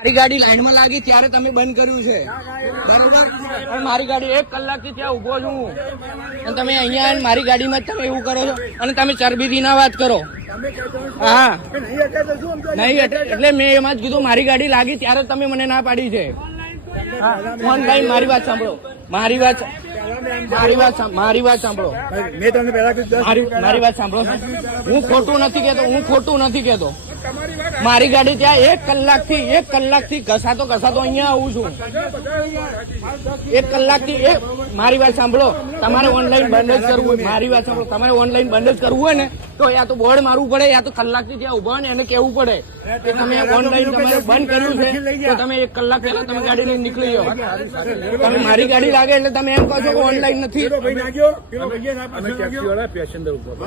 મારી ગાડી લાઈનમાં લાગી ત્યારે તમે બંધ કર્યું છે, બરોબર? પણ મારી ગાડી 1 કલાકથી ત્યાં ઉભો છું અને તમે અહીંયા આવીને મારી ગાડીમાં તમે એવું કરો છો અને તમે ચરબીથી ના વાત કરો. હા નહીં એટલે મેં એમાં જ કીધું મારી ગાડી લાગી ત્યારે તમે મને ના પાડી છે. મોહનભાઈ મારી વાત સાંભળો, મારી વાત સાંભળો, મારી વાત સાંભળો. હું ખોટું નથી કેતો. મારી ગાડી ત્યાં 1 કલાકથી ઘસાતો અહીંયા આવું છું. 1 કલાકથી મારી વાત સાંભળો. તમારે ઓનલાઈન બંધ જ કરવું હોય, મારી વાત સાંભળો, તમારે ઓનલાઈન બંધ જ કરવું હોય ને તો યા તો બોર્ડ મારવું પડે, યા તો કલાકથી ત્યાં ઉભા ને એને કેવું પડે કે તમે ઓનલાઈન તમારે બંધ કર્યું છે તો તમે 1 કલાક પહેલા તમે ગાડી લઈને નીકળી જાઓ. તમે મારી ગાડી લાગે એટલે તમે એમ કહો છો કે ઓનલાઈન નથી.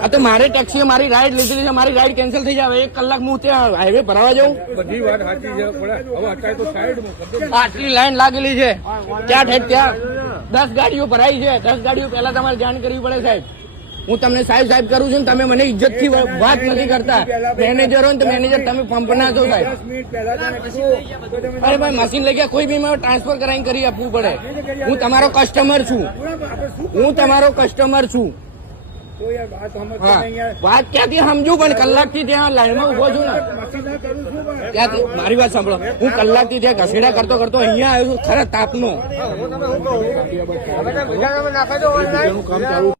હા તો મારે ટેક્સીએ મારી રાઈડ લીધેલી છે, મારી રાઈડ કેન્સલ થઈ જાય. 1 કલાક હું ત્યાં હાઈવે ભરાવા જાઉં. આટલી લાઈન લાગેલી છે ત્યાં 10 ગાડીઓ ભરાઈ છે. 10 ગાડીઓ પહેલા તમારે જાણ કરવી પડે સાહેબ. હું તમને સાહેબ કરું છું ને તમે મને ઇજ્જત થી વાત નથી કરતા. મેનેજર હોય ને તો મેનેજર તમે પંપ ના છો સાહેબ. અરે ભાઈ મશીન લઈ ગયા કોઈ બી મારે ટ્રાન્સફર કરાવીને કરી આપવું પડે. હું તમારો કસ્ટમર છું. વાત ક્યાંથી સમજુ પણ કલાકથી ત્યાં લાઈનમાં ઉભો છું ને ત્યાંથી. મારી વાત સાંભળો, હું કલાકથી ત્યાં ઘસેડા કરતો અહીંયા આવ્યો છું ખરા તાપનો કામ ચાલુ.